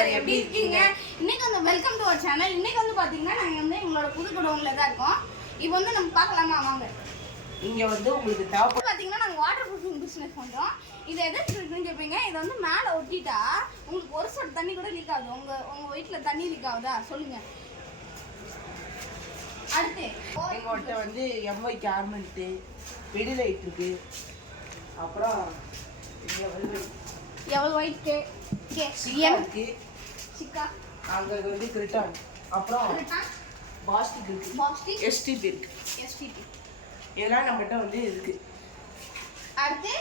எல்லாரும் எப்படி இருக்கீங்க? இன்னைக்கு வந்து வெல்கம் டு அவர் சேனல். இன்னைக்கு வந்து பாத்தீங்கன்னா நாங்க வந்து எங்களோட புது குடோன்ல தான் இருக்கோம். இப்போ வந்து நம்ம பார்க்கலாமா வாங்க. இங்க வந்து உங்களுக்கு தேவைப்படும் பாத்தீங்கன்னா நாங்க வாட்டர் ப்ரூஃபிங் பிசினஸ் பண்றோம். இது எதுக்கு இருக்குன்னு கேப்பீங்க. இது வந்து மேல ஒட்டிட்டா உங்களுக்கு ஒரு சொட்டு தண்ணி கூட லீக் ஆகுது. உங்க வீட்ல தண்ணி லீக் ஆகுதா சொல்லுங்க. அடுத்து எங்கள்கிட்ட வந்து எம்ஐ கார்மெண்ட் வெடி லைட் இருக்கு. அப்புறம் எவ்வளவு ஒயிட் இருக்கு. சிக்கா அங்க வந்து கிரிட்டான். அப்புறம் பாஸ்டிக் இருக்கு. பாஸ்டிக் எஸ்டிபி இருக்கு. எஸ்டிபி இதெல்லாம் நம்மகிட்ட வந்து இருக்கு. அடுத்து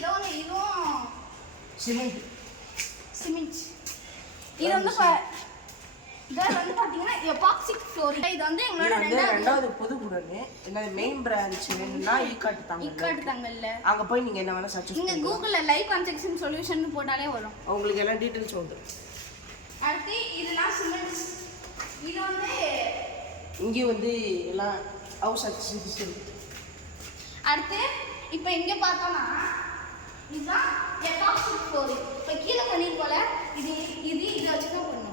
இதுவும் சிமெண்ட். இது வந்து பாத்தீங்கன்னா எபாக்சிக் ஃப்ளோரிங். இது வந்து எங்களோட ரெண்டாவது புது குடோன். என்னது மெயின் பிரான்ச் வேணும்னா ஈக்காட்டு தாங்கல்ல அங்க போய் நீங்க என்ன வேணா சர்ச் நீங்க கூகுள்ல லைவ் கன்ஸ்ட்ரக்ஷன் சொல்யூஷன் போட்டாலே வரும். உங்களுக்கு எல்லா டீடைல்ஸ் வந்து. அடுத்து இதெல்லாம் சிமெண்ட். இது வந்து இங்க வந்து எல்லாம் ஹவுஸ் அக்சஸரீஸ் இருக்கு. அடுத்து இப்போ இங்க பார்த்தோம்னா இதுதான் எபாக்சிக் ஃப்ளோரிங். இப்போ கீழ பண்ணிர் போல இது வச்சு தான் பண்ணுவோம்.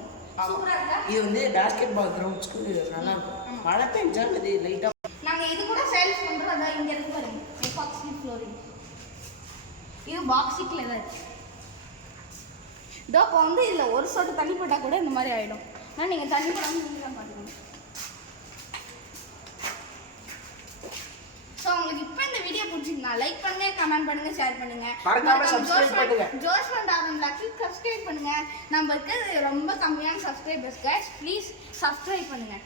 சூப்பரா இருக்கா? இது வந்து பாஸ்கெட் பால் கிரவுண்ட்ஸ்க்கு நல்லா இருக்கும். மழை பெஞ்சா அது லைட்டா நாங்க இது கூட சேல்ஸ் பண்றோம். அத இங்க இருக்கு பாருங்க. எபாக்சிக் ஃப்ளோரிங். இது பாக்ஸிக்ல தான் இருக்கு. டோப் வந்து இதுல ஒரு சொட்டு தண்ணி போட்டா கூட இந்த மாதிரி ஆயிடும். ஆனா நீங்க தண்ணி போடாம நீங்க தான் பாத்துக்கணும். சோ உங்களுக்கு இப்போ இந்த வீடியோ பிடிச்சிருந்தா லைக் பண்ணுங்க, கமெண்ட் பண்ணுங்க, ஷேர் பண்ணுங்க. மறக்காம சப்ஸ்கிரைப் பண்ணுங்க. ஜோஷ் வண்டாரம் லைக் சப்ஸ்கிரைப் பண்ணுங்க. நமக்கு ரொம்ப கம்மியான சப்ஸ்கிரைபர்ஸ் गाइस. ப்ளீஸ் சப்ஸ்கிரைப் பண்ணுங்க.